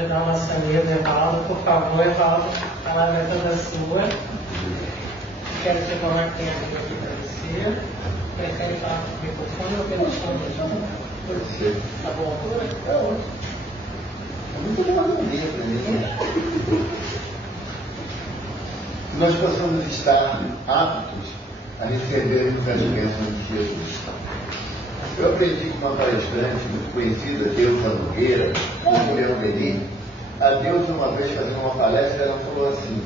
me dar uma maçaneta, Evaldo, por favor, Evaldo, a palavra é toda sua. Quero que você coloque aqui para você. Prefere falar com o microfone ou pelo som? Pode ser. Tá bom, altura? É ótimo. É muito bom para mim. Nós possamos estar aptos a receber as bênçãos de Jesus. Eu aprendi com uma palestrante muito conhecida, Deusa Nogueira, no Leão Beni. A Deusa, uma vez fazendo uma palestra, ela falou assim,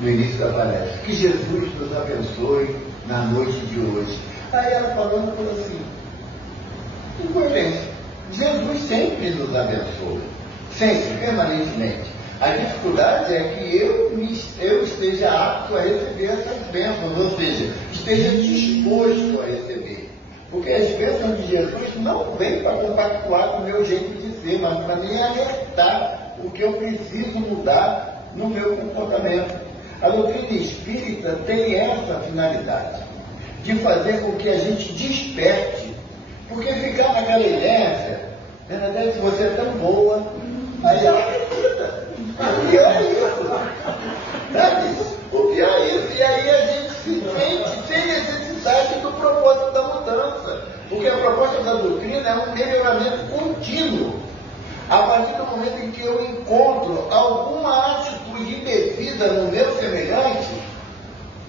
no início da palestra, que Jesus nos abençoe na noite de hoje. Aí ela falando, falou assim, incoerência. Jesus sempre nos abençoa, sempre, permanentemente. A dificuldade é que eu esteja apto a receber essas bênçãos, ou seja, esteja disposto a receber. Porque as bênçãos de Jesus não vêm para compactuar com o meu jeito de ser, mas para me alertar o que eu preciso mudar no meu comportamento. A doutrina espírita tem essa finalidade, de fazer com que a gente desperte. Porque ficar naquela inércia, Bernadette, você é tão boa, aí ela acredita. O pior é isso. Sabe? O pior é isso. E aí a gente se sente sem necessidade do propósito da mudança. Porque a proposta da doutrina é um melhoramento contínuo. A partir do momento em que eu encontro alguma atitude indevida no meu semelhante,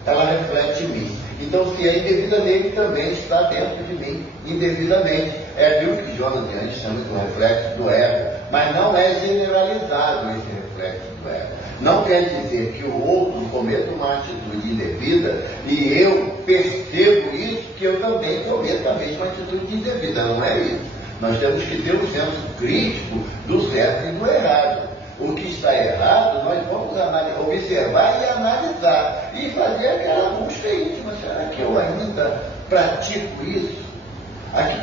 ela reflete em mim. Então, se é indevida nele, também está dentro de mim, indevidamente. É aquilo que Jonas de Anjos chama de reflexo do ego. Mas não é generalizado esse reflexo do ego. Não quer dizer que o outro cometa uma atitude indevida e eu percebo isso, que eu também cometo a mesma atitude indevida. Não é isso. Nós temos que ter um senso crítico do certo e do errado. O que está errado, nós vamos observar e analisar. E fazer aquela busca íntima. Será que eu ainda pratico isso?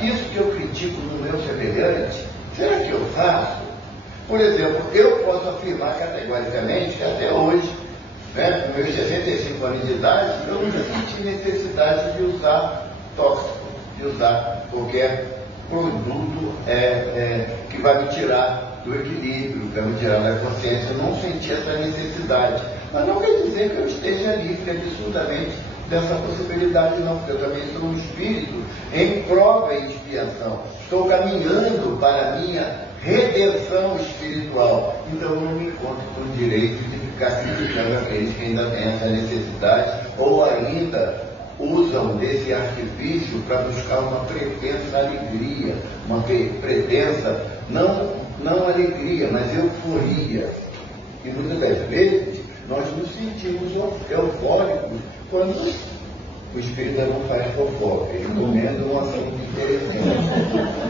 Isso que eu critico no meu semelhante, será que eu faço? Por exemplo, eu posso afirmar categoricamente que até hoje, com meus 65 anos de idade, eu nunca senti necessidade de usar tóxico, de usar qualquer produto que vai me tirar do equilíbrio, que vai me tirar da consciência. Eu não senti essa necessidade. Mas não quer dizer que eu esteja livre absurdamente dessa possibilidade, não, porque eu também sou um espírito em prova e expiação. Estou caminhando para a minha redenção espiritual. Então eu não me encontro com o direito de ficar criticando aqueles que ainda têm essa necessidade ou ainda usam desse artifício para buscar uma pretensa alegria, uma pretensa, não alegria, mas euforia. E muitas das vezes nós nos sentimos eufóricos quando o espírita não faz fofoca, ele comenta um assunto interessante.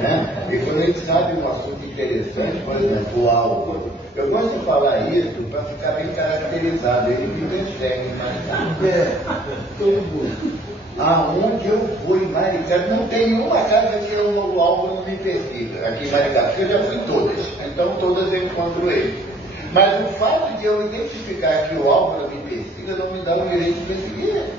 Né? E quando a gente sabe um assunto interessante, por exemplo, o álcool, eu gosto de falar isso para ficar bem caracterizado, ele me persegue, mas todo mundo. Aonde eu vou em Maricá, não tem nenhuma casa que o álcool não me persiga. Aqui em Maricá, eu já fui em todas, então todas eu encontro ele. Mas o fato de eu identificar que o álcool me persiga não me dá o direito de perseguir ele.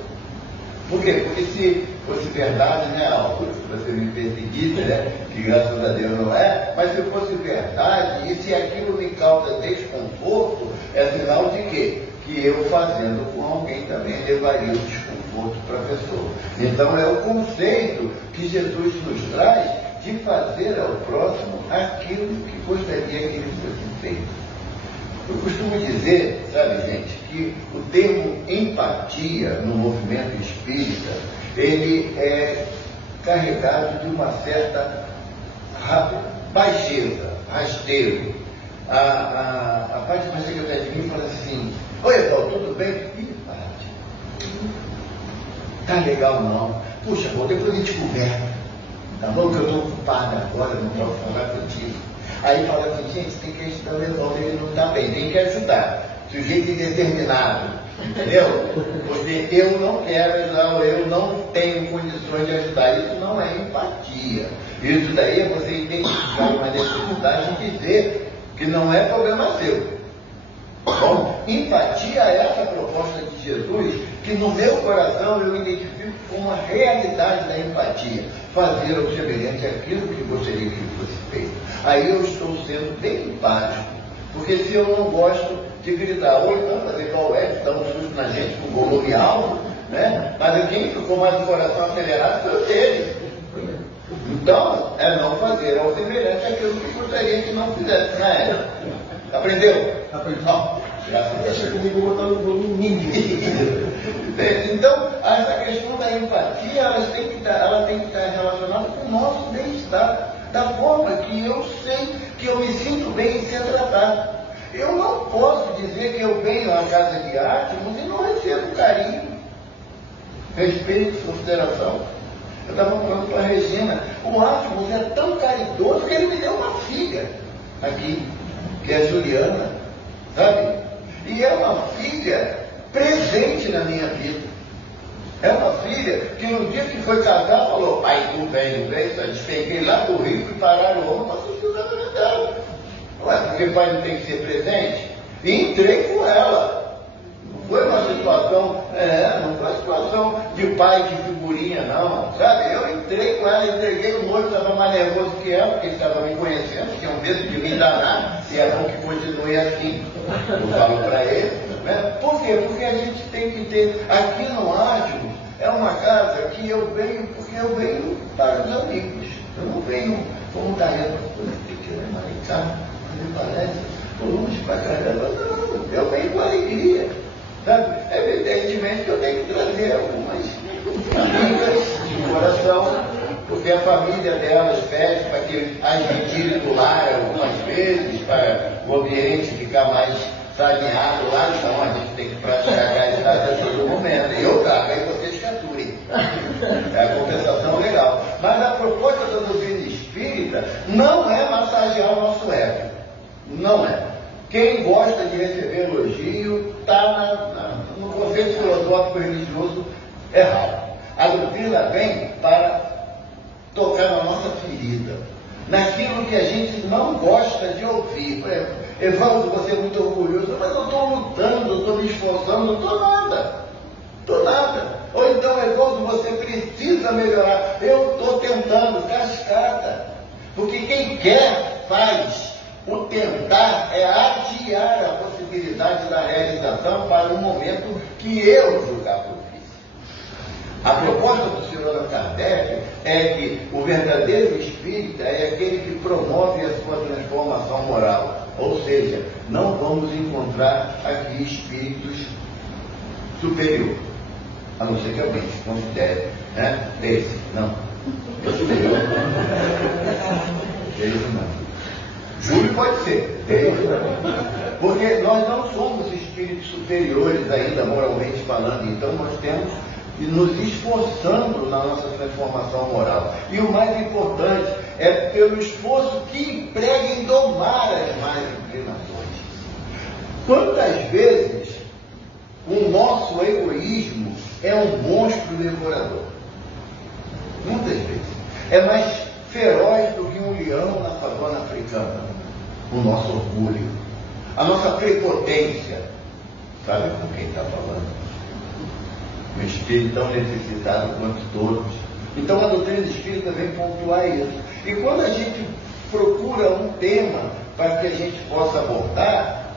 Por quê? Porque se fosse verdade, né, Álvaro, se você me perseguisse, né, que graças a Deus não é, mas se fosse verdade, e se aquilo me causa desconforto, é sinal de quê? Que eu fazendo com alguém também levaria o desconforto para a pessoa. Então é o conceito que Jesus nos traz de fazer ao próximo aquilo que gostaria que ele fosse feito. Eu costumo dizer, sabe, gente, que o termo empatia no movimento espírita, ele é carregado de uma certa baixeza, rasteiro. A parte mais secretária de mim fala assim, oi, Paulo, tudo bem? Ih, tá legal não. Puxa, bom, depois a gente conversa. Tá bom que eu estou ocupado agora, não posso falar contigo. Aí fala assim, gente, tem que ajudar o irmão, ele não está bem, tem que ajudar. Sujeito indeterminado, entendeu? Porque eu não quero ajudar, eu não tenho condições de ajudar. Isso não é empatia. Isso daí é você identificar uma necessidade e dizer que não é problema seu. Bom, empatia é essa proposta de Jesus, que no meu coração eu identifico com a realidade da empatia. Fazer ao semelhante aquilo que gostaria que fosse feito. Aí eu estou sendo bem empático. que se eu não gosto de gritar, ou então fazer igual o Edson, dar um susto na gente com volume alto, né? Mas quem ficou mais com o coração acelerado foi o dele. Então, é não fazer ao semelhante aquilo que gostaria que não fizesse, né? Aprendeu? Aprendi. Graças a Deus. Deixa comigo botar no volume mínimo. Então, essa questão da empatia, ela tem que estar relacionada com o nosso bem-estar, da forma que eu sei que eu me sinto bem em ser tratado. Eu não posso dizer que eu venho à casa de Átimo e não recebo carinho, respeito, consideração. Eu estava falando para a Regina, o Átimo é tão caridoso que ele me deu uma filha aqui, que é a Juliana, sabe? E é uma filha presente na minha vida. É uma filha que no dia que foi casar falou, pai, tu vem, só despeguei lá do Rio e pararam o homem para assistir o casamento dela. Ué, porque pai não tem que ser presente? E entrei com ela. Não foi uma situação, não foi uma situação de pai de figurinha, não, sabe? Eu entrei com ela, entreguei o molho, estava mais nervoso que ela, porque ele estava me conhecendo, tinha um medo de me danar, se é bom que continue assim. Eu falo para ele, né? Por quê? Porque a gente tem que ter, aqui no Átimo, é uma casa que eu venho, porque eu venho para os amigos. Eu não venho como tarefa, tem que ir Maricá, fazer palestra, por longe para caramba, não, eu venho com alegria. Sabe? Evidentemente que eu tenho que trazer algumas amigas de coração, porque a família delas pede para que as retire do lar algumas vezes, para o ambiente ficar mais saneado lá, então a gente tem que praticar a caridade a todo momento. E eu trago, aí vocês caturem. É a compensação legal. Mas a proposta da doutrina espírita não é massagear o nosso ego. Não é. Quem gosta de receber elogio está no conceito filosófico religioso errado. A doutrina vem para tocar na nossa ferida, naquilo que a gente não gosta de ouvir. Por exemplo, Evaldo, você é muito orgulhoso, mas eu estou lutando, eu estou me esforçando, não estou nada. Estou nada. Ou então, Evaldo, você precisa melhorar. Eu estou tentando, cascata. Porque quem quer, faz. O tentar é adiar a possibilidade da realização para um momento que eu julgar propício. A proposta do Sr. Allan Kardec é que o verdadeiro espírita é aquele que promove a sua transformação moral. Ou seja, não vamos encontrar aqui espíritos superiores, a não ser que alguém se considere, né? Esse, não. É superior. Esse não. Júlio pode ser, porque nós não somos espíritos superiores ainda, moralmente falando, então nós temos que nos esforçando na nossa transformação moral. E o mais importante é pelo esforço que emprega em domar as más inclinações. Quantas vezes o nosso egoísmo é um monstro devorador? Muitas vezes. É mais feroz do que um leão na savana africana. O nosso orgulho, a nossa prepotência. Sabe com quem está falando? Um espírito tão necessitado quanto todos. Então a doutrina espírita vem pontuar isso. E quando a gente procura um tema para que a gente possa abordar,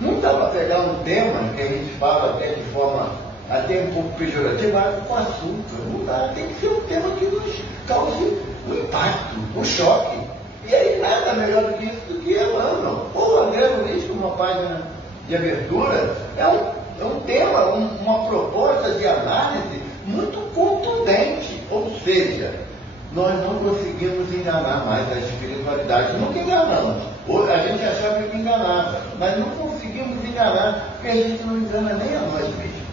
não dá para pegar um tema que a gente fala até de forma até um pouco pejorativa, água com açúcar. Não dá, tem que ser um tema que nos cause o impacto, o choque. E aí nada melhor do que isso do que Emmanuel. O André Luiz, como uma página de abertura, é um tema, uma proposta de análise muito contundente. Ou seja, nós não conseguimos enganar mais a espiritualidade. Nunca enganamos. A gente achava que enganava, mas não conseguimos enganar, porque a gente não engana nem a nós mesmos.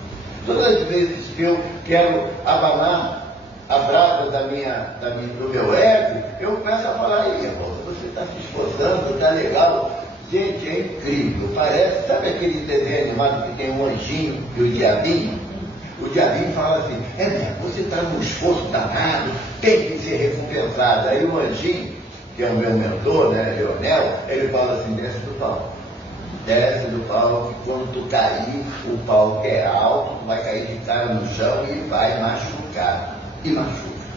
Todas as vezes que eu quero abanar a brasa do meu ego, eu começo a falar, você está se esforçando, está legal. Gente, é incrível. Parece, sabe aquele desenho animado que tem um anjinho e o diabinho? O diabinho fala assim, você está num esforço danado, tem que ser recompensado. Aí o anjinho, que é o meu mentor, né, Leonel, ele fala assim, desce do pau. Desce do pau, que quando tu cair, o pau que é alto, tu vai cair de cara no chão e vai machucar. E machuca.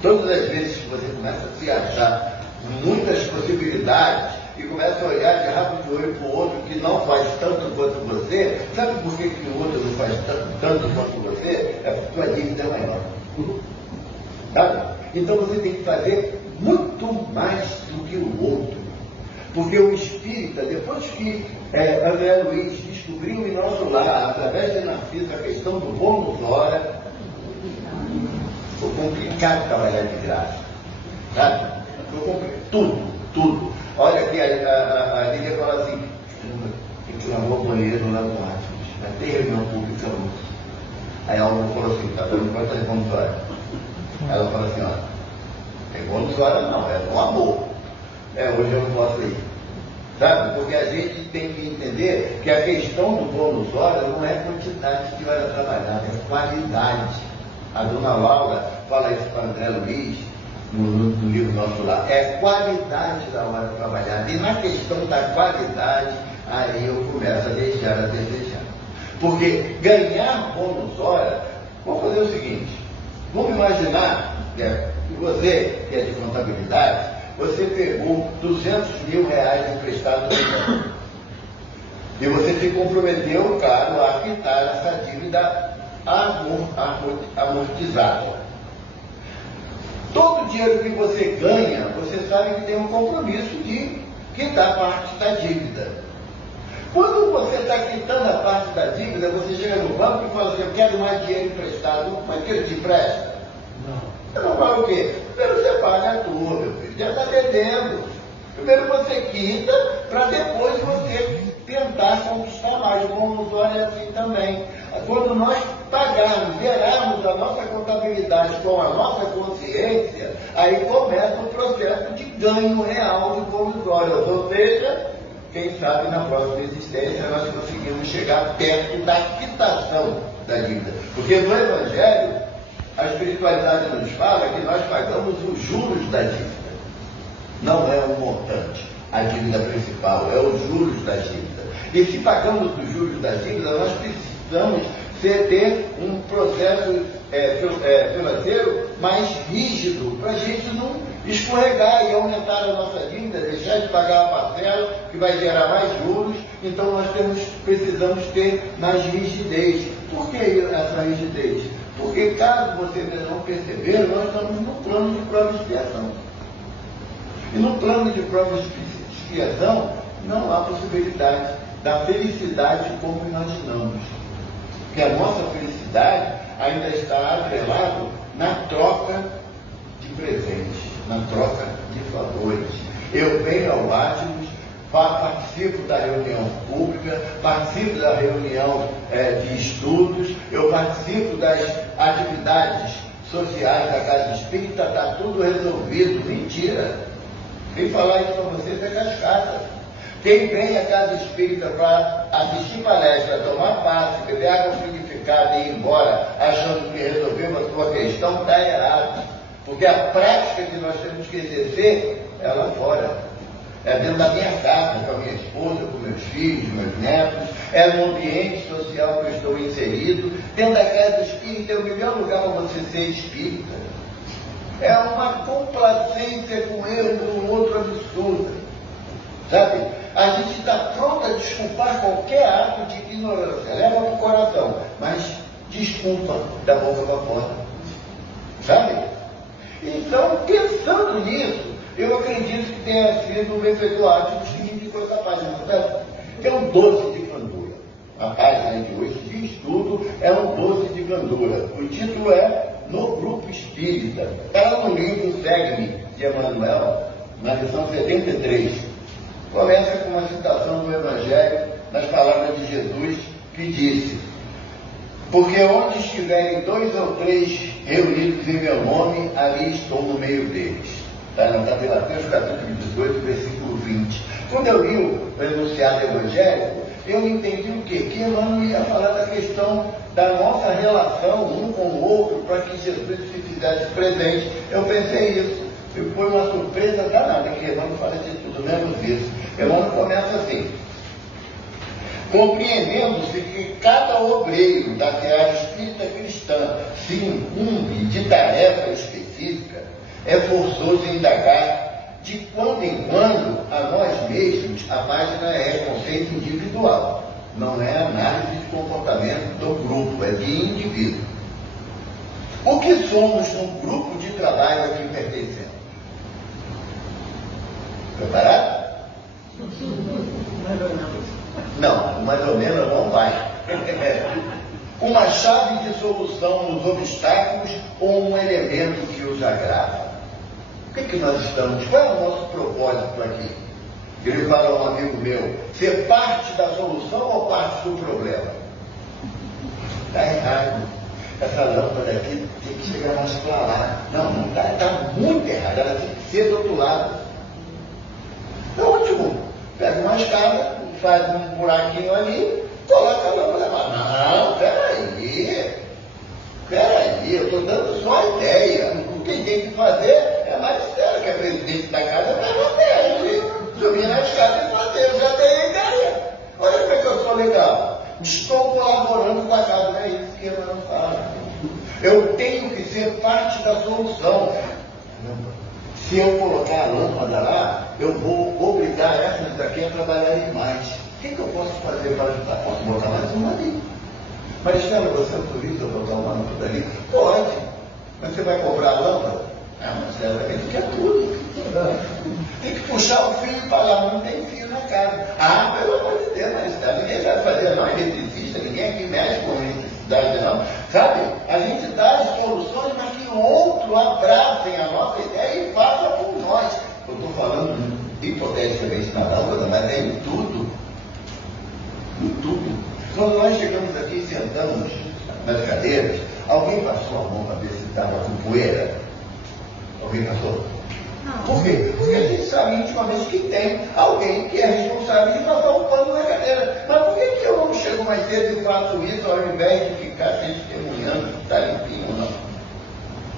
Todas as vezes que você começa a se achar muitas possibilidades e começa a olhar de rabo de olho para o outro que não faz tanto quanto você, sabe por que o outro não faz tanto quanto você? É porque a tua dívida é maior. Sabe? Então você tem que fazer muito mais do que o outro. Porque o espírita, depois que André Luiz descobriu em nosso lar, através de Narciso, a questão do bônus hora, foi complicado trabalhar de graça. Sabe? Foi complicado. Tudo. Olha aqui, a Lídia fala assim, tem que lavar o banheiro lá no Atlas, vai ter reunião pública hoje. Aí a Alma falou assim, tá dando quanto é bônus hora? Aí ela fala assim, ó, tem bônus hora não, é um amor. Hoje eu não posso ir. Sabe? Porque a gente tem que entender que a questão do bônus hora não é quantidade de hora trabalhada, é qualidade. A dona Laura fala isso para André Luiz, no livro Nosso Lar, é qualidade da hora trabalhada. E na questão da qualidade, aí eu começo a deixar a desejar. Porque ganhar bônus hora, vamos fazer o seguinte, vamos imaginar que você, que é de contabilidade, você pegou 200 mil reais emprestado no banco. E você se comprometeu, claro, a quitar essa dívida amortizada. Todo dinheiro que você ganha, você sabe que tem um compromisso de quitar parte da dívida. Quando você está quitando a parte da dívida, você chega no banco e fala assim, eu quero mais dinheiro emprestado, como é que ele te empresta? Você não fala o quê? Primeiro você paga a tua, meu filho, já está devendo. Primeiro você quita, para depois você tentar conquistar mais. O bônus hora é assim também. Quando nós pagarmos, zerarmos a nossa contabilidade com a nossa consciência, aí começa o processo de ganho real de bônus horas. Ou seja, quem sabe na próxima existência nós conseguimos chegar perto da quitação da dívida. Porque no Evangelho, a espiritualidade nos fala que nós pagamos os juros da dívida. Não é o montante, a dívida principal, é os juros da dívida. E se pagamos os juros da dívida, nós precisamos ter um processo financeiro mais rígido, para a gente não escorregar e aumentar a nossa dívida, deixar de pagar a parcela, que vai gerar mais juros. Então nós precisamos ter mais rigidez. Por que essa rigidez? Porque caso você não perceber, nós estamos no plano de prova e expiação. E no plano de prova e expiação não há possibilidade da felicidade como imaginamos. Porque a nossa felicidade ainda está atrelada na troca de presentes, na troca de favores. Eu venho ao Atlas, participo da reunião pública, participo da reunião de estudos, eu participo das atividades sociais da Casa Espírita, está tudo resolvido. Mentira! Quem falar isso para vocês é cascata. Quem vem à Casa Espírita para assistir palestra, tomar passe, beber água purificada e ir embora achando que resolveu a sua questão, está errado. Porque a prática que nós temos que exercer é lá fora. É dentro da minha casa, com a minha esposa, com meus filhos, meus netos, é no ambiente social que eu estou inserido. Dentro da Casa Espírita é o melhor lugar para você ser espírita. É uma complacência com ele do outro absurda. Sabe? A gente está pronto a desculpar qualquer ato de ignorância. Leva para o coração, mas desculpa da boca para fora. Sabe? Então, pensando nisso, eu acredito que tenha sido o benfeitor o seguinte de coisa página, certo? Que é um doce de gandula. A página de hoje de estudo é um doce de gandula. O título é No Grupo Espírita. Está no livro Segue-me, de Emmanuel, na lição 73. Começa com uma citação do Evangelho, nas palavras de Jesus, que disse: porque onde estiverem 2 ou 3 reunidos em meu nome, ali estou no meio deles. Está na Mateus capítulo 18, versículo 20. Quando eu li o enunciado evangélico, eu entendi o quê? Que Emmanuel ia falar da questão da nossa relação um com o outro, para que Jesus se fizesse presente. Eu pensei isso. E foi uma surpresa danada, que Emmanuel fala de tudo menos isso. Emmanuel começa assim: compreendendo-se que cada obreiro da seara espírita cristã se incumbe de tarefa específica, é forçoso indagar de quando em quando a nós mesmos a página é conceito individual, não é análise de comportamento do grupo, é de indivíduo. O que somos um grupo de trabalho a que pertencemos? Preparado? Não, mais ou menos não vai. Uma chave de solução nos obstáculos ou um elemento que os agrava. O que nós estamos? Qual é o nosso propósito aqui? Ele fala a um amigo meu, ser parte da solução ou parte do problema? Está errado. Essa lâmpada aqui tem que chegar mais para lá. Não está muito errado. Ela tem que ser do outro lado. É último. Pega uma escada, faz um buraquinho ali, coloca a lâmpada lá. Não, peraí, eu estou dando só a ideia. Quem tem que fazer é a Maristela, que é presidente da casa, está na terra. Subir na escada e fazer, eu já dei a ideia. Olha como é que eu sou legal. Estou colaborando com a casa, não é isso que ela não fala. Eu tenho que ser parte da solução. Se eu colocar a lâmpada lá, eu vou obrigar essas daqui a trabalharem mais. O que eu posso fazer para ajudar? Posso botar mais uma ali. Mas, Maristela, você autoriza eu botar uma lâmpada ali? Pode. Mas você vai comprar a lâmpada? Ah, Maristela, a gente quer tudo. Tem que puxar o fio e pagar, não tem fio na casa. Ah, pelo amor de Deus, Maristela, ninguém vai fazer, não é eletricista, ninguém aqui mexe com eletricidade, não. Sabe? A gente dá as soluções, mas que o outro abracem a nossa ideia e faça por nós. Eu estou falando hipoteticamente na lâmpada, mas é em tudo. Em tudo. Quando nós chegamos aqui e sentamos nas cadeiras, alguém passou a mão para ver se estava com poeira? Alguém passou? Por quê? Porque a gente sabe intimamente que tem alguém que é responsável de passar um pano na cadeira. Mas por que eu não chego mais cedo e faço isso ao invés de ficar se testemunhando que está limpinho ou não?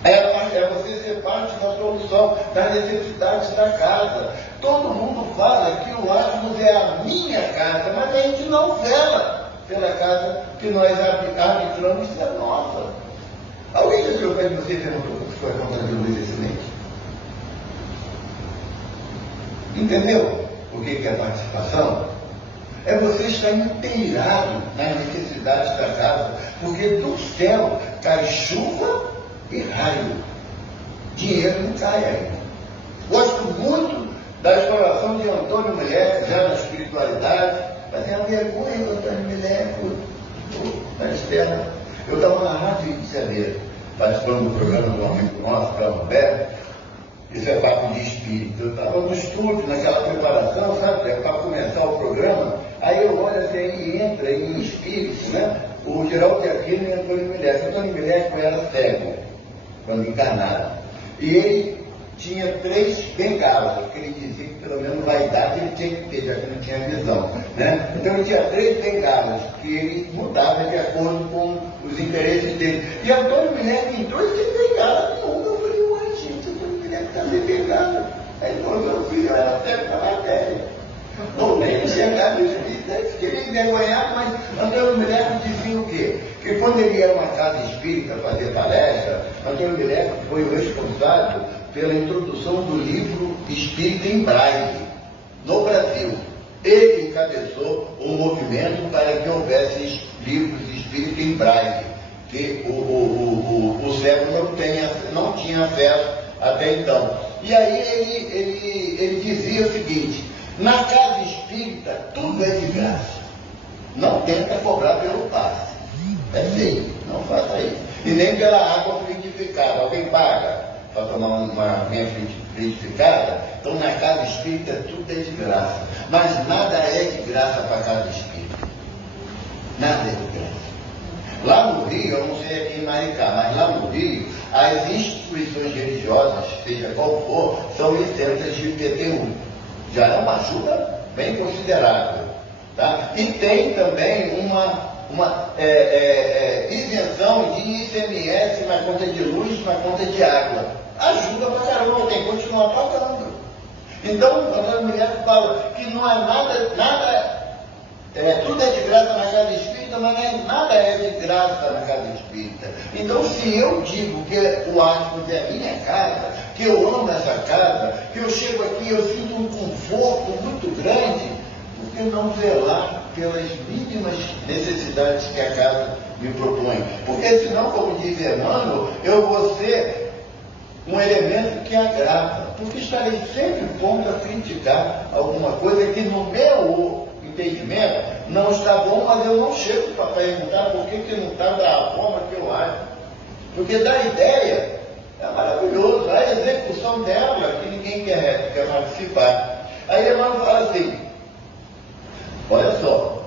É você ser parte da solução das necessidades da casa. Todo mundo fala que o Atmos é a minha casa, mas a gente não zela pela casa que nós arbitramos ser nossa. Alguém já chegou para você e perguntou se foi a conta de luz esse mês? Entendeu o que é participação? É você estar inteirado nas necessidades da casa, porque do céu cai chuva e raio. Dinheiro não cai ainda. Gosto muito da exploração de Antônio Meleco, já na espiritualidade, mas é a vergonha do Antônio Meleco, na externa. Eu estava na Rádio Rio de Janeiro, participando do programa do amigo nosso, Carlos Roberto. Isso é papo de espírito. Eu estava no estúdio, naquela preparação, sabe, para começar o programa. Aí eu olho assim, aí entra em espírito, né? O Geraldo Aquino e Antônio Meleco. Antônio Meleco era cego, quando encarnado. E ele tinha 3 bengalas, que ele dizia que pelo menos vaidade ele tinha que ter, já que não tinha visão. Né? Então ele tinha 3 bengalas, que ele mudava de acordo com os interesses dele. E Antônio Meleco entrou e sem bengala nenhuma. Eu falei, uai, gente, Antônio Meleco está sem bengala. Aí ele falou, meu filho era cego para a matéria. Não nem enxergar no espírito, queria envergonhar, mas Antônio Meleco dizia o quê? Que quando ele ia a uma casa espírita fazer palestra, Antônio Meleco foi o responsável pela introdução do livro Espírita em Braille no Brasil. Ele encabeçou um movimento para que houvesse livros espírita em Braille, que o cego não tinha acesso até então. E aí ele dizia o seguinte: na casa espírita tudo é de graça. Não tenta cobrar pelo passe. É feio, não faça isso. E nem pela água frutificada. Alguém paga para tomar uma minha frutificada? Então na casa espírita tudo é de graça. Mas nada é de graça para a casa espírita. Nada é de graça. Lá no Rio, eu não sei aqui em Maricá, mas lá no Rio, as instituições religiosas, seja qual for, são isentas de IPTU. Já é uma ajuda bem considerável. Tá? E tem também uma isenção de ICMS na conta de luz, na conta de água. Ajuda pra caramba, tem que continuar pagando. Então, a mulher fala que não é nada tudo é de graça na casa espírita, mas nada é de graça na casa espírita. Então, se eu digo que o Atmos é a minha casa, que eu amo essa casa, que eu chego aqui e eu sinto um conforto muito grande, não zelar pelas mínimas necessidades que a casa me propõe? Porque senão, como diz Emmanuel, eu vou ser um elemento que agrava, porque estarei sempre pronto a criticar alguma coisa que no meu entendimento não está bom, mas eu não chego para perguntar por que não está da forma que eu acho. Porque da ideia é maravilhoso, a execução dela que ninguém quer participar. Aí Emmanuel fala assim, olha só,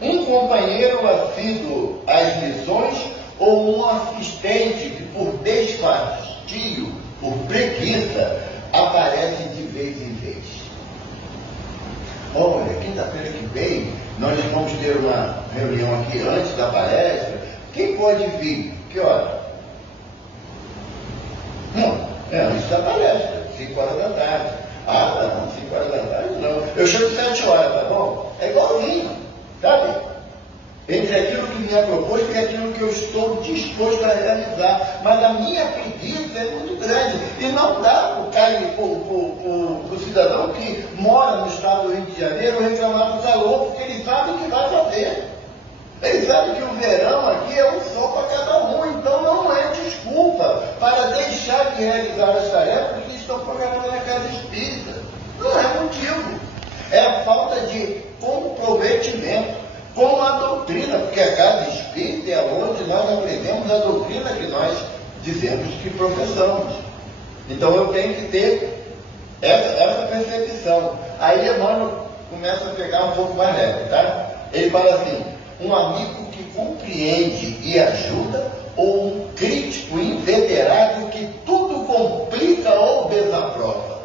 um companheiro assíduo às missões ou um assistente que por desfastio, por preguiça, aparece de vez em vez. Olha, quinta-feira que vem, nós vamos ter uma reunião aqui antes da palestra. Quem pode vir? Que hora? Antes da palestra, 5 horas da tarde. Ah, não, 5 horas da tarde não. Eu chego 7 horas, tá bom? É igualzinho, sabe? Entre aquilo que me é proposto e aquilo que eu estou disposto a realizar. Mas a minha preguiça é muito grande. E não dá para o cidadão que mora no estado do Rio de Janeiro reclamar do calor, porque ele sabe o que vai fazer. Ele sabe que o verão aqui é um sol para cada um, então não é desculpa para deixar de realizar as tarefas que estão programadas na casa espírita. Não é motivo. É a falta de comprometimento com a doutrina, porque a casa espírita é onde nós aprendemos a doutrina que nós dizemos que professamos. Então eu tenho que ter essa percepção. Aí Emmanuel começa a pegar um pouco mais leve, tá? Ele fala assim, um amigo que compreende e ajuda, ou um crítico inveterado que tudo complica ou desaprova.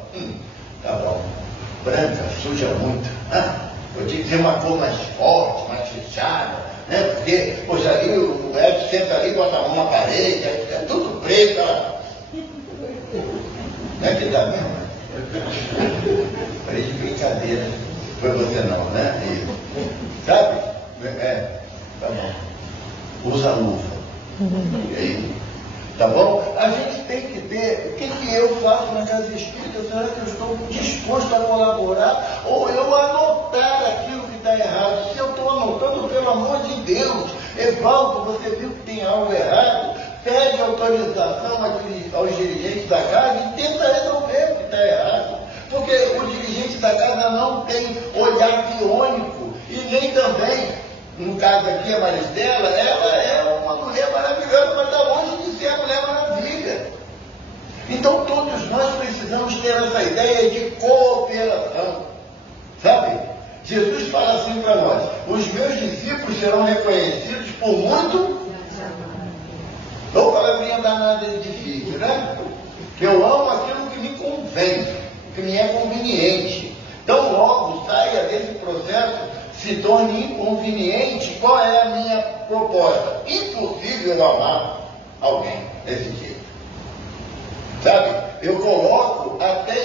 Tá bom. Branca, suja muito. Eu tinha que ter uma cor mais forte, mais fechada, né? Porque, poxa, ali o Edson senta ali, bota a mão na parede, é tudo preto. Não é que dá mesmo? Parece brincadeira. Foi você não, né? Sabe? Tá bom. Usa luva. E aí? Tá bom? A gente tem que ter, o que eu faço na casa espírita? Será que eu estou disposto a colaborar? Ou eu anotar aquilo que está errado? Se eu estou anotando, pelo amor de Deus, Evaldo, você viu que tem algo errado? Pede autorização aos dirigentes da casa e tenta resolver o que está errado. Porque o dirigente da casa não tem olhar biônico e nem também, no caso aqui, a Maristela, ela é uma mulher maravilhosa, mas está longe de ser a Mulher Maravilha. Então todos nós precisamos ter essa ideia de cooperação. Sabe? Jesus fala assim para nós, os meus discípulos serão reconhecidos por muito. Ou palavrinha danada é difícil, né? Eu amo aquilo que me convém, que me é conveniente. Então logo saia desse processo, se torne inconveniente. Qual é a minha proposta? Impossível amar alguém desse jeito. Sabe? Eu coloco até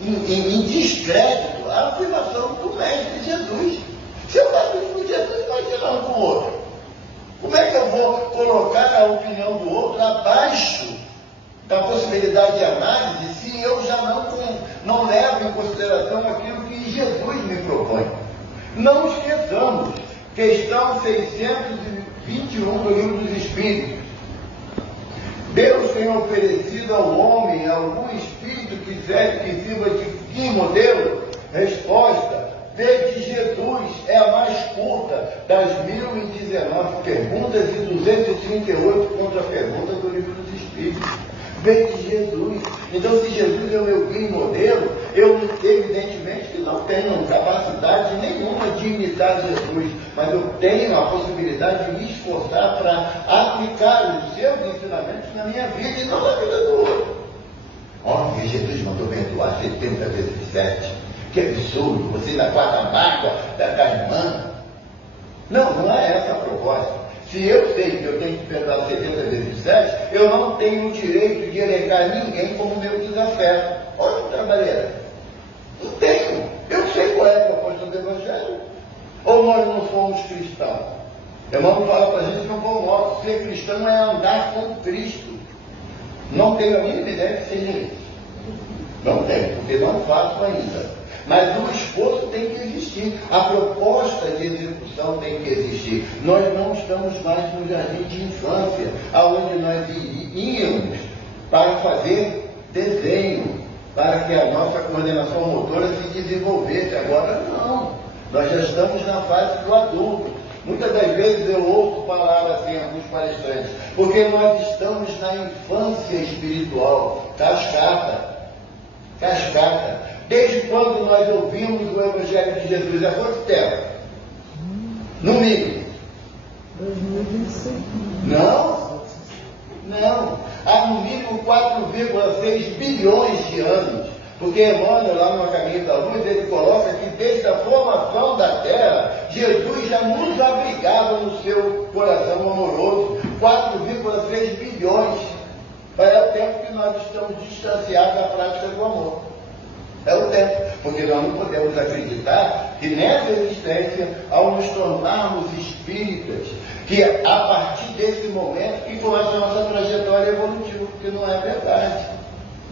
em descrédito a afirmação do Mestre Jesus. Se eu faço isso com Jesus, imagina um com o outro. Como é que eu vou colocar a opinião do outro abaixo da possibilidade de análise se eu já não levo em consideração aquilo que Jesus me propõe? Não esqueçamos, questão 621 do Livro dos Espíritos. Deus tem oferecido ao homem algum espírito que sirva de que modelo? Resposta: vê que Jesus é a mais curta das 1019 perguntas e 238 contra-perguntas do Livro dos Espíritos. Vê que Jesus. Então, se Jesus é o meu guia e modelo, eu evidentemente que não tenho capacidade nenhuma de imitar Jesus, mas eu tenho a possibilidade de me esforçar para aplicar os seus ensinamentos na minha vida e não na vida do outro. Olha, Jesus mandou perdoar 70 vezes 7. Que absurdo, você na quarta mágoa da irmã. Não é essa a proposta. Se eu sei que eu tenho que perdoar 70 vezes 7, eu não tenho o direito de elencar ninguém como meu desafeto. Olha que trabalheira. Não tenho. Eu sei qual é a proposta do Evangelho. Ou nós não somos cristãos? O irmão fala para a gente no bom modo, ser cristão é andar com Cristo. Não tenho a mínima ideia que seja isso. Não tenho, porque não faço ainda. Mas o esforço tem que existir. existir, a proposta de execução tem que existir. Nós não estamos mais no jardim de infância, aonde nós íamos para fazer desenho, para que a nossa coordenação motora se desenvolvesse. Agora não, nós já estamos na fase do adulto. Muitas das vezes eu ouço falar assim alguns palestrantes, porque nós estamos na infância espiritual, cascata. Desde quando nós ouvimos o Evangelho de Jesus? Há quanto tempo? No mínimo. 2025. Não. Há no mínimo 4,6 bilhões de anos. Porque Emmanuel, lá no Caminho da Luz, ele coloca que desde a formação da Terra, Jesus já nos abrigava no seu coração amoroso. 4,6 bilhões. É o tempo que nós estamos distanciados da prática do amor. É o tempo. Porque nós não podemos acreditar que nessa existência, ao nos tornarmos espíritas, que a partir desse momento, que começa a nossa trajetória evolutiva, porque não é verdade.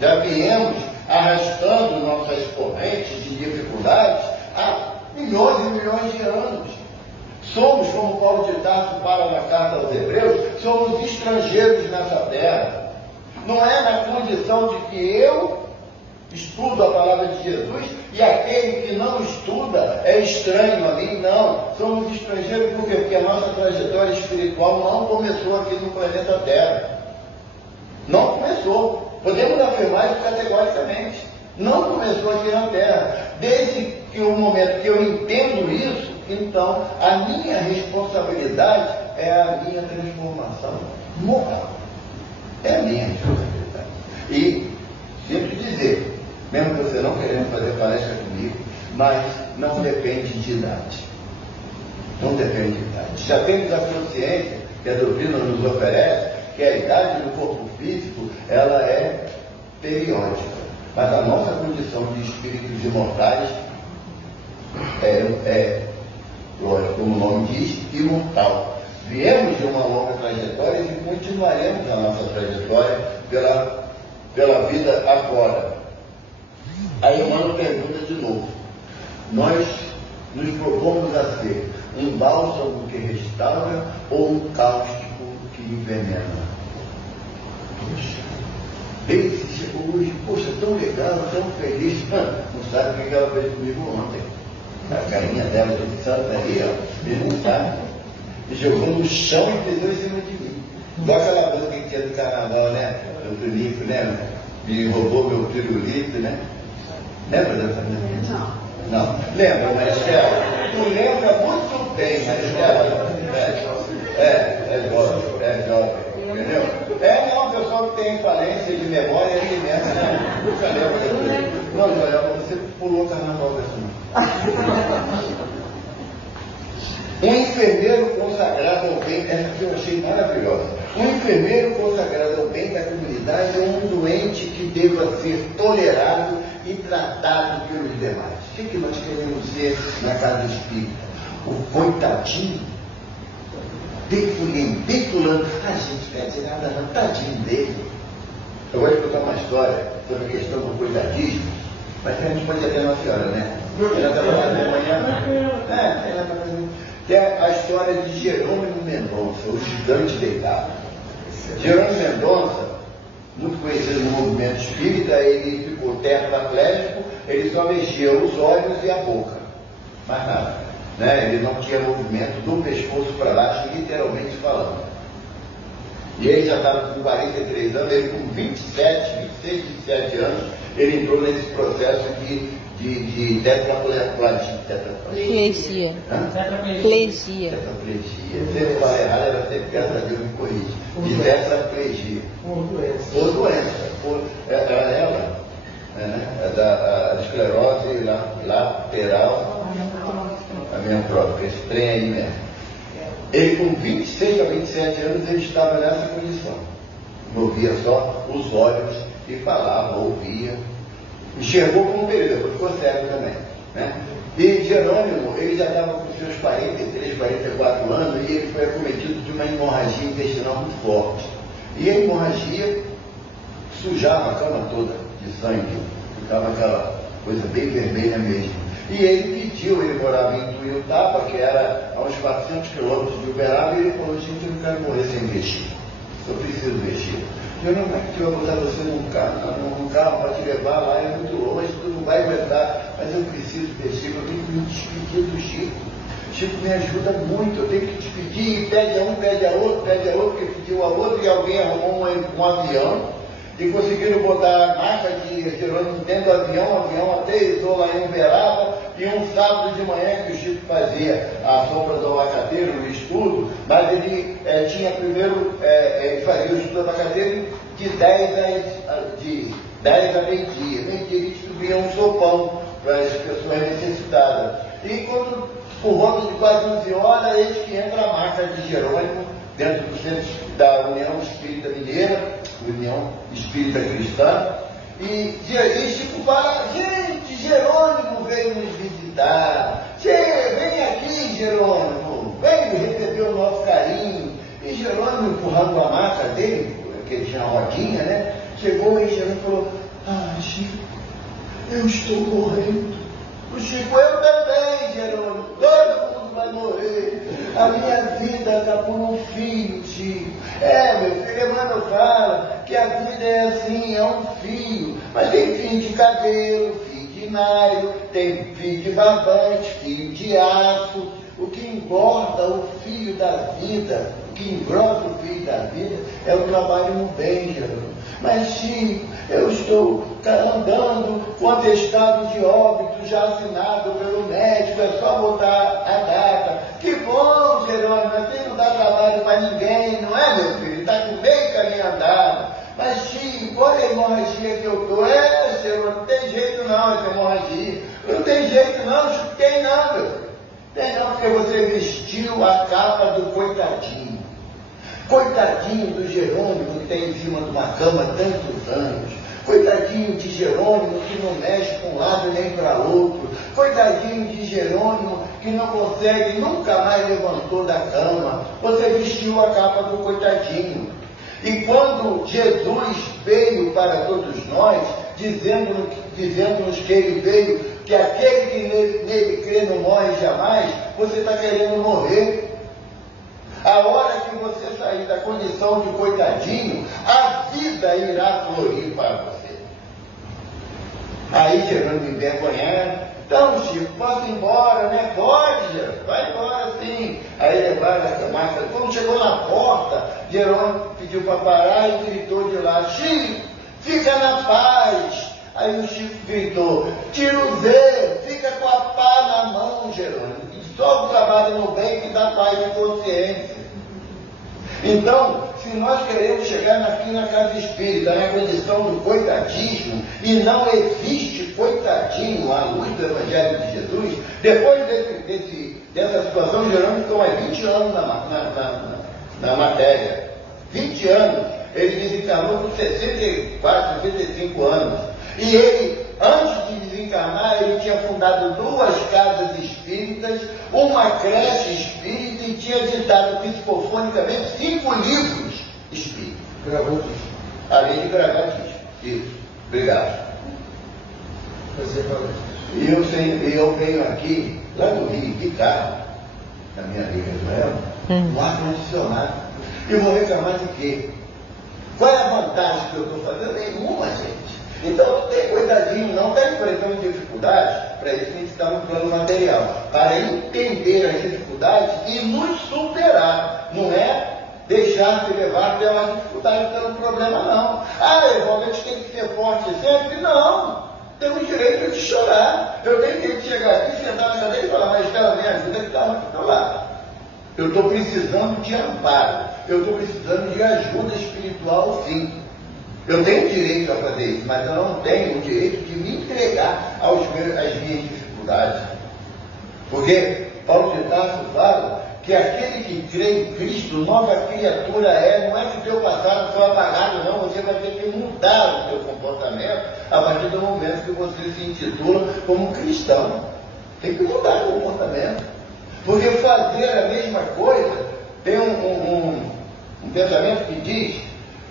Já viemos arrastando nossas correntes de dificuldades há milhões e milhões de anos. Somos, como Paulo de Tarso fala na carta aos Hebreus, somos estrangeiros nessa terra. Não é na condição de que eu estudo a palavra de Jesus e aquele que não estuda é estranho a mim, não. Somos estrangeiros porque a nossa trajetória espiritual não começou aqui no planeta Terra. Não começou. Podemos afirmar isso categoricamente. Não começou aqui na Terra. Desde que o momento que eu entendo isso, então a minha responsabilidade é a minha transformação moral. É a minha responsabilidade. E sempre dizer, mesmo você não querendo fazer palestra comigo, mas não depende de idade. Não depende de idade. Já temos a consciência que a doutrina nos oferece, que a idade do corpo físico, ela é periódica. Mas a nossa condição de espíritos imortais lógico, como o nome diz, imortal. Viemos de uma longa trajetória e continuaremos a nossa trajetória pela vida agora. Aí Emmanuel pergunta de novo. Nós nos propomos a ser um bálsamo que restaura ou um cáustico que envenena? Ele chegou hoje, poxa, tão legal, tão feliz. Não sabe o que ela fez comigo ontem. A carinha dela de santa ali, ó, ele não sabe. E jogou no chão e pisou em cima de mim. Igual aquela banda que tinha do carnaval, né? Do pirulito, né? Me roubou meu pirulito, né? Lembra dessa música? Não. Lembra, Maristela? Tu lembra muito bem, Maristela. É jovem. Entendeu? Não, o pessoal que tem falência de memória, ele mesmo, né? Nunca lembra dessa. Não, Joel, você pulou o carnaval dessa. Um enfermeiro consagrado ao bem, essa que eu achei maravilhosa. Um enfermeiro consagrado ao bem da comunidade é um doente que deva ser tolerado e tratado pelos demais. O que nós queremos ser na casa espírita? O coitadinho? Tem fulano. A gente quer dizer nada não, tadinho dele. Eu vou contar uma história sobre a questão do coitadismo, mas a gente pode até uma senhora, né? Ela está falando de manhã. Que é a história de Jerônimo Mendonça, o gigante deitado. Jerônimo Mendonça, muito conhecido no movimento espírita, ele ficou tetraplégico, ele só mexia os olhos e a boca, mais nada. Né? Ele não tinha movimento do pescoço para baixo, literalmente falando. E ele já estava com 43 anos, ele com 26, 27 anos, ele entrou nesse processo de tetraplegia. Plegia. Tetraplegia. Se eu falar errado, era sempre que a Deus me corrige. De tetraplegia. Por doença. Ela, é da esclerose lateral amiotrófica, esse trem aí mesmo. Ele com 26 a 27 anos, ele estava nessa condição. Movia só os olhos e falava, ouvia. Enxergou como um período, depois ficou cego também. Né? E Jerônimo, ele já estava com seus 43, 44 anos e ele foi acometido de uma hemorragia intestinal muito forte. E a hemorragia sujava a cama toda de sangue, ficava aquela coisa bem vermelha mesmo. E ele pediu, ele morava em Tuiutaba, que era a uns 400 quilômetros de Uberaba, e ele falou, gente, eu não quero morrer sem vestir. Eu preciso vestir. Eu não é que eu vou botar você num carro para te levar lá, é muito longe, tu não vai aguentar, mas eu preciso vestir, eu tenho que me despedir do Chico. Chico me ajuda muito, eu tenho que despedir, pede a um, pede a outro, que pediu a outro, e alguém arrumou um avião, e conseguiram botar a marca de Jerônimo dentro do avião, o avião aterrissou lá em Uberaba, e um sábado de manhã que o Chico fazia a sombra do abacateiro, o estudo, mas ele tinha primeiro, ele fazia o estudo do abacateiro de 10 a meio-dia. Meio-dia ele distribuía um sopão para as pessoas necessitadas. E quando, por volta de quase 11 horas, eis que entra a marca de Jerônimo, dentro do centro da União Espírita Mineira, União Espírita Cristã, e Chico fala, gente, Jerônimo veio nos visitar, vem aqui, Jerônimo, vem receber o nosso carinho. E Jerônimo, empurrando a maca dele, que ele tinha uma rodinha, né, chegou e Jerônimo falou, Chico, eu estou morrendo. O Chico, eu também, Jerônimo, todo mundo vai morrer. A minha vida está por um fio, Chico. Meu filho, Emmanuel fala que a vida é assim, é um fio. Mas tem fio de cabelo, fio de naio, tem fio de barbante, fio de aço. O que engorda o fio da vida, o que engrossa o fio da vida, é o trabalho no bem, Jerônimo. Mas, Chico, eu estou andando com atestado de óbito já assinado pelo médico, é só botar a data. Que bom, Jerônimo, assim não dá trabalho para ninguém, não é, meu filho? Está com meio caminho andado. Mas, Chico, olha a hemorragia que eu estou. Jerônimo, não tem jeito não essa hemorragia. Não tem jeito não, Chico, tem não, meu filho. Tem não, porque você vestiu a capa do coitadinho. Coitadinho do Jerônimo que está em cima de uma cama há tantos anos. Coitadinho de Jerônimo que não mexe para um lado nem para outro. Coitadinho de Jerônimo que não consegue, nunca mais levantou da cama. Você vestiu a capa do coitadinho. E quando Jesus veio para todos nós, dizendo-nos que ele veio, que aquele que nele crê não morre jamais, você está querendo morrer. A hora que você sair da condição de coitadinho, a vida irá florir para você. Aí, Jerônimo envergonhado, então, Chico, posso ir embora, né? Pode, Jerônimo, vai embora sim. Aí levaram a marca. Quando chegou na porta, Jerônimo pediu para parar e gritou de lá, Chico, fica na paz. Aí o Chico gritou, tira o zelo, fica com a pá na mão, Jerônimo. E só o trabalho no bem que dá paz de consciência. Então, se nós queremos chegar aqui na casa espírita, na condição do coitadismo, e não existe coitadinho à luz do Evangelho de Jesus, depois dessa situação, Jerônimo ficou mais 20 anos na matéria. 20 anos. Ele desencarnou com 64, 65 anos. E ele, antes de desencarnar, ele tinha fundado 2 casas espíritas, uma creche espírita e tinha editado psicofonicamente 5 livros espíritas. Gravou isso. Além de gravar isso. Obrigado. E eu venho aqui, lá no Rio, de carro, na minha amiga Israel, no ar-condicionado. E vou reclamar de quê? Qual é a vantagem que eu estou fazendo? Nenhuma, gente. Então não tem coitadinho, não está enfrentando dificuldades, para isso a gente está no plano material, para entender as dificuldades e nos superar. Não é deixar se levar pela dificuldade, pelo problema, não. Evandro, a gente tem que ser forte sempre? Não. Temos direito de chorar. Eu tenho que chegar aqui, sentar na cadeira e falar, mas Estela, me ajuda que estava aqui do meu lado. Eu estou precisando de amparo. Eu estou precisando de ajuda espiritual, sim. Eu tenho direito a fazer isso, mas eu não tenho o direito de me entregar às minhas dificuldades. Porque Paulo de Tarso fala que aquele que crê em Cristo, nova criatura é, não é que o teu passado foi apagado, não, você vai ter que mudar o teu comportamento a partir do momento que você se intitula como cristão. Tem que mudar o comportamento. Porque fazer a mesma coisa, tem um pensamento que diz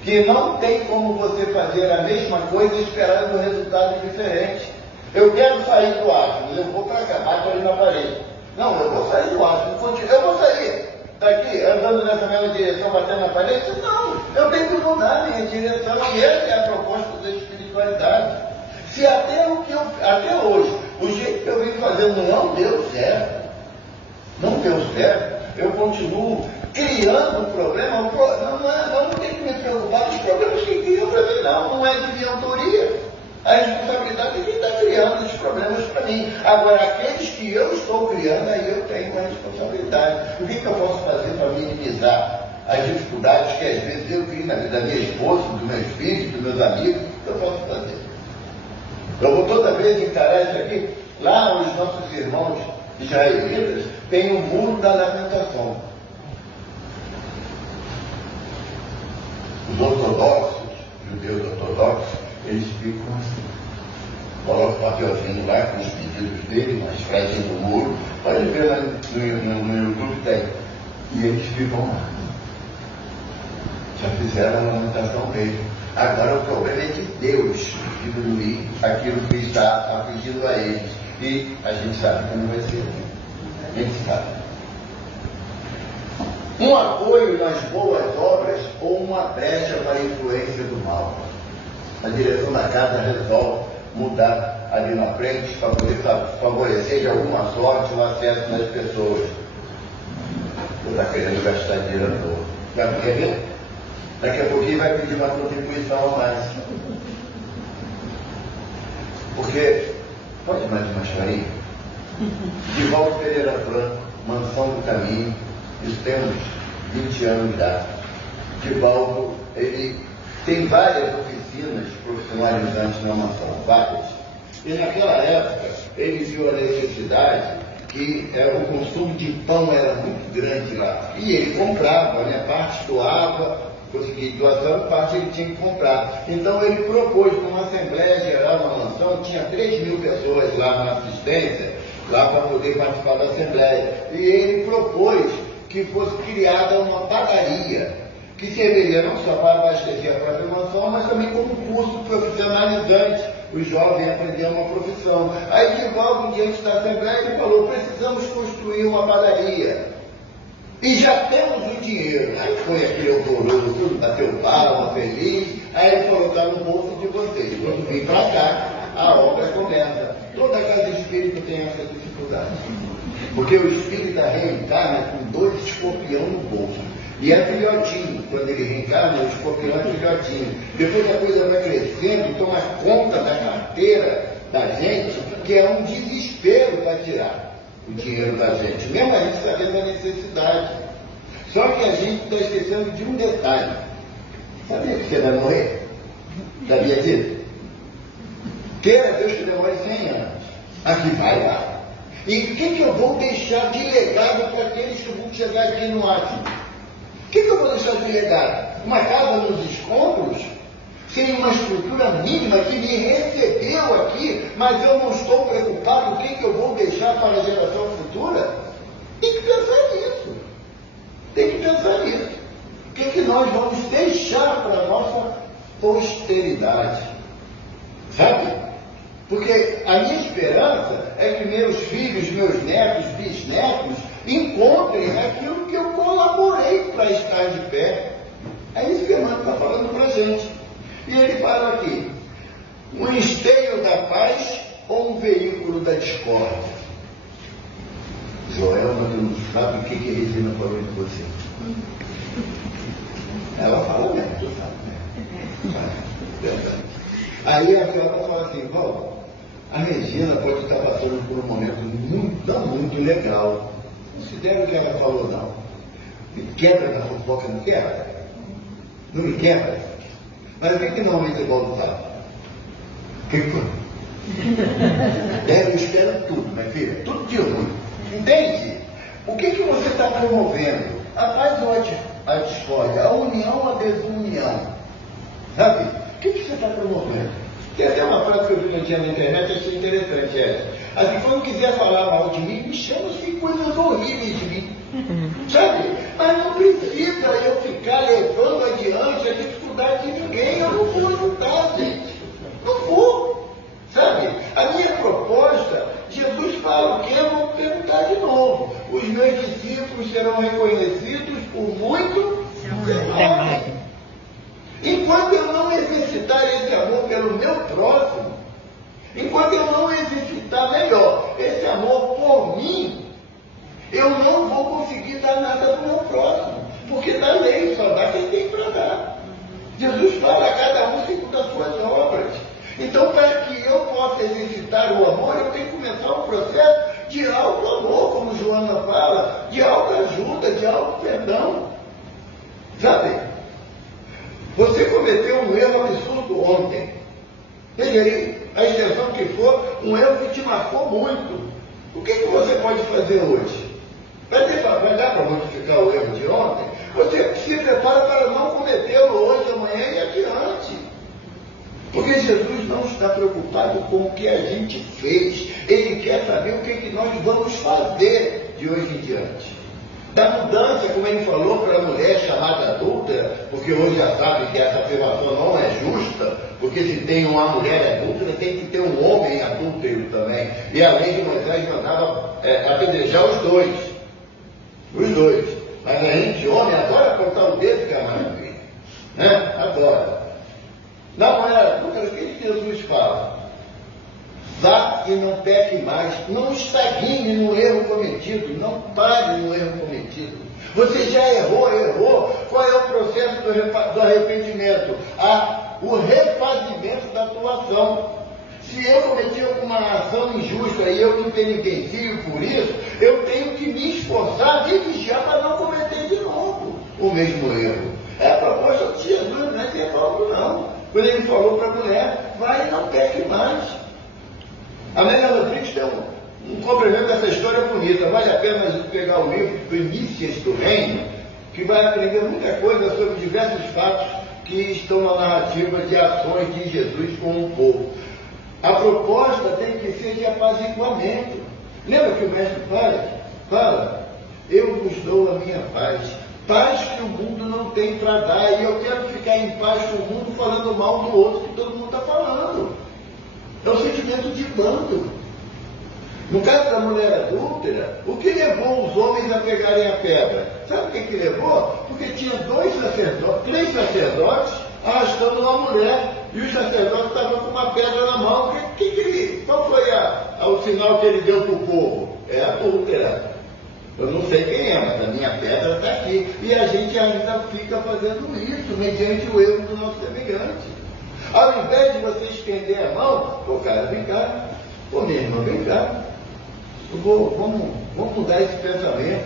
que não tem como você fazer a mesma coisa esperando um resultado diferente. Eu quero sair do ácido, eu vou para cá, bato ali na parede. Não, eu vou sair do ácido, eu vou sair daqui, andando nessa mesma direção, batendo na parede. Não, eu tenho que mudar a minha direção, e essa é a proposta da espiritualidade. Se até hoje, o jeito que eu venho fazendo não deu certo, eu continuo criando um problema, não tem que me preocupar com os problemas que criam para mim, não é de minha autoria. A responsabilidade é quem está criando esses problemas para mim. Agora, aqueles que eu estou criando, aí eu tenho uma responsabilidade. O que eu posso fazer para minimizar as dificuldades que às vezes eu crio na vida da minha esposa, dos meus filhos, dos meus amigos? O que eu posso fazer? Eu vou toda vez encarar isso aqui. Lá os nossos irmãos israelitas têm o muro da lamentação. Os ortodoxos, judeus ortodoxos, eles ficam assim. Colocam o papelzinho lá com os pedidos dele, umas frases do muro. Pode ver lá no YouTube, tem. E eles ficam lá. Já fizeram a lamentação dele. Agora o problema é de Deus diminuir aquilo que está afligindo a eles. E a gente sabe que não vai ser assim. A gente sabe. Um apoio nas boas obras ou uma brecha para a influência do mal. A direção da casa resolve mudar ali na frente para poder favorecer de alguma sorte o acesso das pessoas. Você está querendo gastar dinheiro à toa. Já quer ver? Daqui a pouquinho vai pedir uma contribuição a mais. Porque, pode mais uma historinha? Divaldo Pereira Franco, Mansão do Caminho, isso tem uns 20 anos já. Divaldo, ele tem várias oficinas profissionalizantes na mansão, várias. E naquela época, ele viu a necessidade que o consumo de pão era muito grande lá. E ele comprava, né? Parte doava, conseguia doação, parte ele tinha que comprar. Então ele propôs numa Assembleia Geral na mansão, tinha 3.000 pessoas lá na assistência, lá para poder participar da Assembleia. E ele propôs que fosse criada uma padaria, que serviria não só para abastecer a própria mansão, mas também como curso profissionalizante. Os jovens aprendiam uma profissão. Aí, Divaldo, diante da Assembleia, ele falou: precisamos construir uma padaria. E já temos o dinheiro. Aí foi aquele horroroso, tudo bateu palma, feliz. Aí ele falou: está no bolso de vocês. Quando vim para cá, a obra começa. Toda casa espírita tem essa dificuldade. Porque o espírita reencarna com 2 escorpiões no bolso. E é filhotinho. Quando ele reencarna, o escorpião é filhotinho. Depois a coisa vai crescendo e toma conta da carteira da gente, que é um desespero para tirar o dinheiro da gente. Mesmo a gente sabendo da necessidade. Só que a gente está esquecendo de um detalhe. Sabia que você vai morrer? Sabia disso? Queira Deus que demore 100 anos. Aqui vai lá. E o que eu vou deixar de legado para aqueles que vão chegar aqui no átomo? O que eu vou deixar de legado? Uma casa nos escombros? Sem uma estrutura mínima que me recebeu aqui, mas eu não estou preocupado o que eu vou deixar para a geração futura? Tem que pensar nisso. Tem que pensar nisso. O que nós vamos deixar para a nossa posteridade? Sabe? Porque a minha esperança é que meus filhos, meus netos, bisnetos, encontrem aquilo que eu colaborei para estar de pé. É isso que o Emmanuel está falando para a gente. E ele fala aqui: um esteio da paz ou um veículo da discórdia? Joelma, tu não sabe o que a Regina falou de você. Ela fala mesmo, tu sabe, né? Aí a Joelma fala assim: bom, a Regina pode estar passando por um momento não muito legal. Considero que ela falou não. Me quebra na fofoca, não quebra? Não me quebra? Mas o que normalmente o Baldo fala? O que foi? Eu espero tudo, minha filha, tudo de ruim. Entende? O que você está promovendo? A paz ou a discórdia? A união ou a desunião? Sabe? O que você está promovendo? Tem até uma frase que eu vi no dia na internet, achei interessante essa. Assim, quando quiser falar mal de mim, me chama assim coisas horríveis de mim. Sabe? Mas não precisa eu ficar levando adiante a dificuldade de ninguém. Eu não vou ajudar, gente. Não vou. Sabe? A minha discípulos serão reconhecidos por muito amor. Enquanto eu não exercitar esse amor pelo meu próximo, enquanto eu não exercitar melhor esse amor por mim, eu não vou conseguir dar nada para o meu próximo, porque da lei só dá quem tem para dar. Jesus fala a cada um segundo as suas obras. Então, para que eu possa exercitar o amor, eu tenho que começar um processo de auto-amor, como Joana fala, de autoajuda, de auto-perdão. Sabe? Você cometeu um erro absurdo ontem. Veja aí, a extensão que for, um erro que te marcou muito. O que você pode fazer hoje? Vai dar para modificar o erro de ontem? Você se prepara para não cometê-lo hoje, amanhã e adiante. Porque Jesus não está preocupado com o que a gente fez. Ele quer saber o que nós vamos fazer de hoje em diante. Da mudança, como ele falou para a mulher chamada adúltera, porque hoje já sabe que essa afirmação não é justa, porque se tem uma mulher adúltera, tem que ter um homem adúltero também. E a lei de Moisés mandava apedrejar os dois. Os dois. Mas a gente, homem, adora cortar o dedo, que é a maravilha. Né? Adora. Na mulher adúltera, o que Jesus fala? Vá e não peque mais, não estagne no erro cometido, não pare no erro cometido. Você já errou. Qual é o processo do arrependimento? O refazimento da tua ação. Se eu cometi alguma ação injusta e eu me penitencio por isso, eu tenho que me esforçar, me vigiar para não cometer de novo o mesmo erro. É a proposta de Jesus, não é de Paulo, não. Quando ele falou para a mulher, vai e não peque mais. A Amélia Rodrigues tem um complemento dessa história bonita. Vale a pena a gente pegar o livro Primícias do Reino, que vai aprender muita coisa sobre diversos fatos que estão na narrativa de ações de Jesus com o povo. A proposta tem que ser de apaziguamento. Lembra que o mestre fala? Eu vos dou a minha paz. Paz que o mundo não tem para dar. E eu quero ficar em paz com o mundo falando mal do outro que todo mundo está falando. É o sentimento de bando. No caso da mulher adúltera, o que levou os homens a pegarem a pedra? Sabe o que levou? Porque tinha três sacerdotes arrastando uma mulher, e os sacerdotes estavam com uma pedra na mão. Qual foi o sinal que ele deu para o povo? É adúltera. Eu não sei quem é, mas a minha pedra está aqui. E a gente ainda fica fazendo isso, mediante o erro do nosso semelhante. Ao invés de você estender a mão, cara, vem cá, minha irmã, vem cá. Vamos mudar esse pensamento.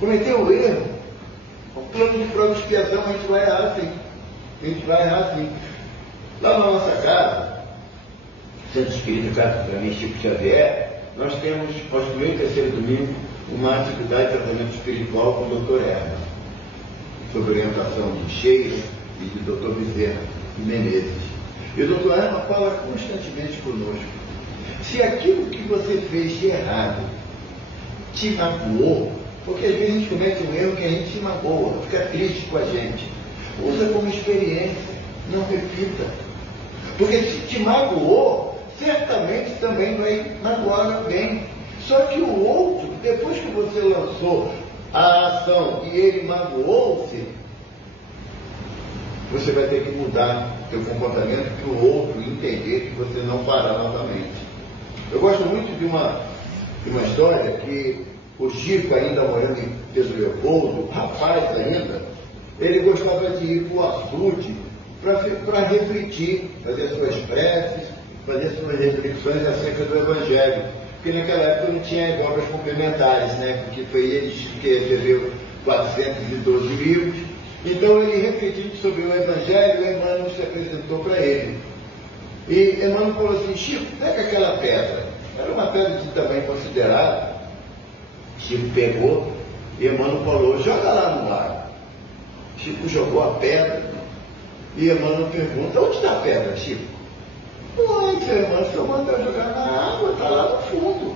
Cometeu o erro. O plano de prova de expiação, a gente vai errar assim. Lá na nossa casa, Centro Espírita Caminho Chico Xavier, nós temos, aos primeiros e terceiro domingo, uma atividade de tratamento espiritual com o Dr. Herman, sob orientação de Sheila e de Dr. Bezerra Menezes. E o Dr. Herman fala constantemente conosco. Se aquilo que você fez de errado te magoou, porque às vezes a gente comete um erro que a gente se magoa, fica triste com a gente, usa como experiência, não repita. Porque se te magoou, certamente também vai magoar alguém. Só que o outro, depois que você lançou a ação e ele magoou-se, você vai ter que mudar seu comportamento para o outro entender que você não fará novamente. Eu gosto muito de uma história que o Chico, ainda morando em Pedro Leopoldo, rapaz ainda, ele gostava de ir para o açude para refletir, fazer suas preces, fazer suas reflexões acerca do Evangelho. Porque naquela época não tinha obras complementares, né? Porque foi ele que escreveu 412 livros. Então ele refletindo sobre o Evangelho, Emmanuel se apresentou para ele. E Emmanuel falou assim: Chico, pega aquela pedra. Era uma pedra de tamanho considerável. Chico pegou e Emmanuel falou: joga lá no mar. Chico jogou a pedra e Emmanuel pergunta: onde está a pedra, Chico? Não, seu irmão, o senhor manda jogar na água, está lá no fundo.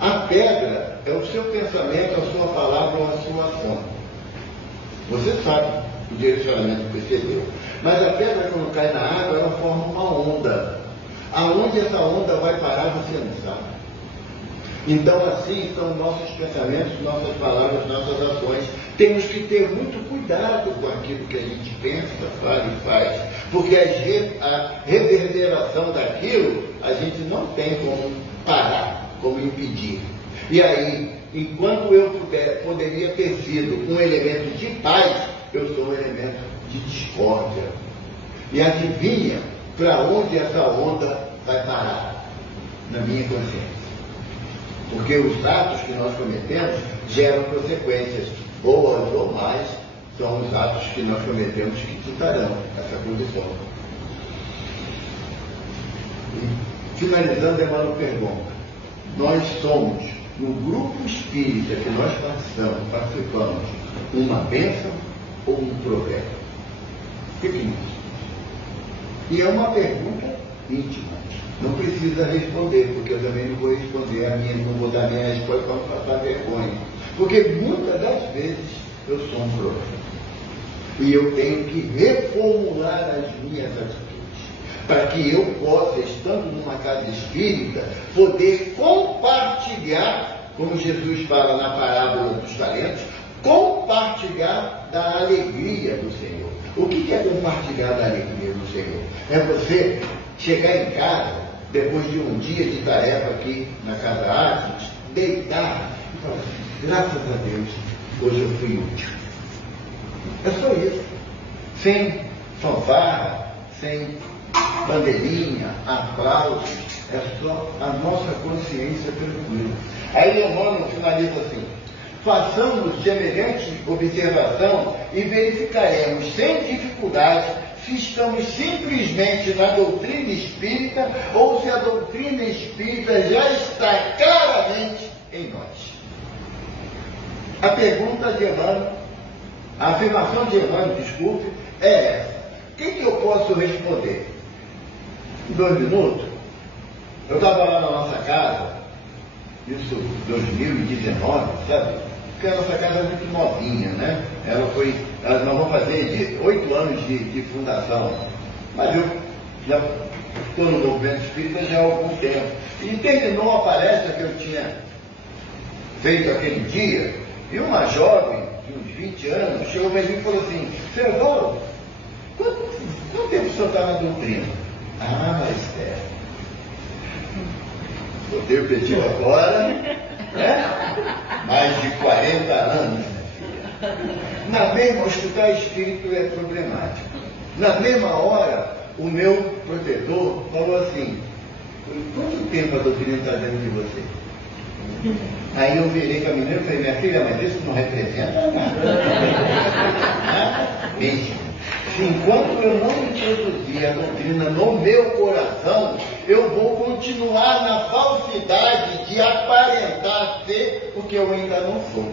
A pedra é o seu pensamento, a sua palavra ou a sua ação. Você sabe o direcionamento que você deu. Mas a pedra, quando cai na água, ela forma uma onda. Aonde essa onda vai parar, você não sabe. Então, assim são nossos pensamentos, nossas palavras, nossas ações. Temos que ter muito cuidado com aquilo que a gente pensa, fala e faz, porque a reverberação daquilo a gente não tem como parar, como impedir. E aí, enquanto eu poderia ter sido um elemento de paz, eu sou um elemento de discórdia. E adivinha para onde essa onda vai parar? Na minha consciência. Porque os atos que nós cometemos geram consequências, boas ou mais, são os atos que nós cometemos que quitarão essa condição. E, finalizando, Emmanuel pergunta: nós somos, no grupo espírita que nós participamos, uma bênção ou um provérbio? O que é isso? E é uma pergunta íntima. Não precisa responder, porque eu também não vou responder a minha, não vou dar minha resposta para não passar vergonha. Porque muitas das vezes eu sou um provérbio. E eu tenho que reformular as minhas atitudes, para que eu possa, estando numa casa espírita, poder compartilhar, como Jesus fala na parábola dos talentos, compartilhar da alegria do Senhor. O que é compartilhar da alegria do Senhor? É você chegar em casa, depois de um dia de tarefa aqui na Casa Atlas, deitar e falar assim: graças a Deus, hoje eu fui útil. É só isso. Sem fanfarra, sem bandeirinha, aplausos, é só a nossa consciência tranquila. Aí Emmanuel finaliza assim: façamos semelhante observação e verificaremos sem dificuldade se estamos simplesmente na doutrina espírita ou se a doutrina espírita já está claramente em nós. A pergunta de Emmanuel, a afirmação de Emmanuel, desculpe, é essa. O que eu posso responder? Em 2 minutos, eu estava lá na nossa casa, isso 2019, sabe? Porque a nossa casa é muito novinha, né? Nós vamos fazer 8 anos de fundação. Mas eu já estou no movimento espírita já há algum tempo. E terminou a palestra que eu tinha feito aquele dia, e uma jovem de uns 20 anos chegou para mim e falou assim: Senhor Paulo, quanto tempo o senhor está na doutrina? Ah, mas é. Botei o pedido agora, né? Mais de 40 anos, minha filha. Na mesma, o hospital espírito é problemático. Na mesma hora, o meu protetor falou assim: quanto tempo a doutrina está dentro de você? Aí eu virei com a menina e falei: minha filha, mas isso não representa nada. Nada mesmo. Enquanto eu não introduzir a doutrina no meu coração, eu vou continuar na falsidade de aparentar ser o que eu ainda não sou.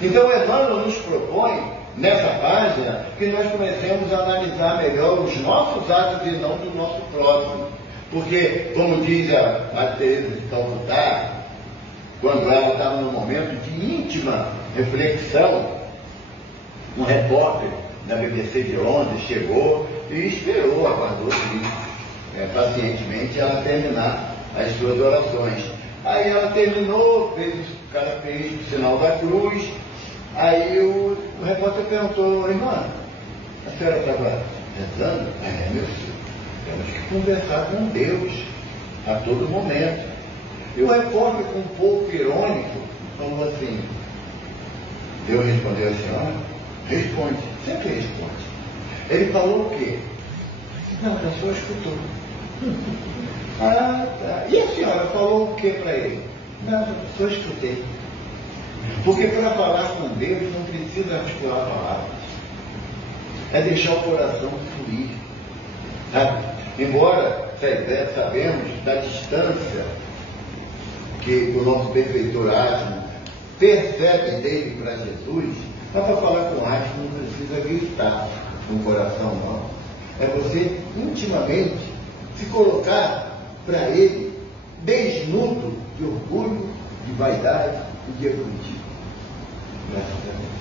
Então, Emmanuel nos propõe, nessa página, que nós comecemos a analisar melhor os nossos atos e não do nosso próximo. Porque, como diz a Maria Teresa de Calcutá, quando ela estava num momento de íntima reflexão, um repórter da BBC de Londres chegou e esperou, aguardou pacientemente ela terminar as suas orações. Aí ela terminou, cada fez o sinal da cruz. Aí o repórter perguntou: irmã, a senhora estava rezando? É, meu filho, temos que conversar com Deus a todo momento. E o repórter, com um pouco irônico, falou assim: Deus respondeu a senhora? Responde, sempre responde. Ele falou o quê? Não, a pessoa escutou. Ah, tá. E a senhora falou o que para ele? Não, só escutei. Porque para falar com Deus não precisa articular palavras. É deixar o coração fluir. Sabe? Embora sabemos da distância que o nosso benfeitor Asmo percebe dele para Jesus, mas para falar com Asmo não precisa gritar com o coração, não. É você intimamente se colocar para ele desnudo de orgulho, de vaidade e de egoísmo. Graças a Deus.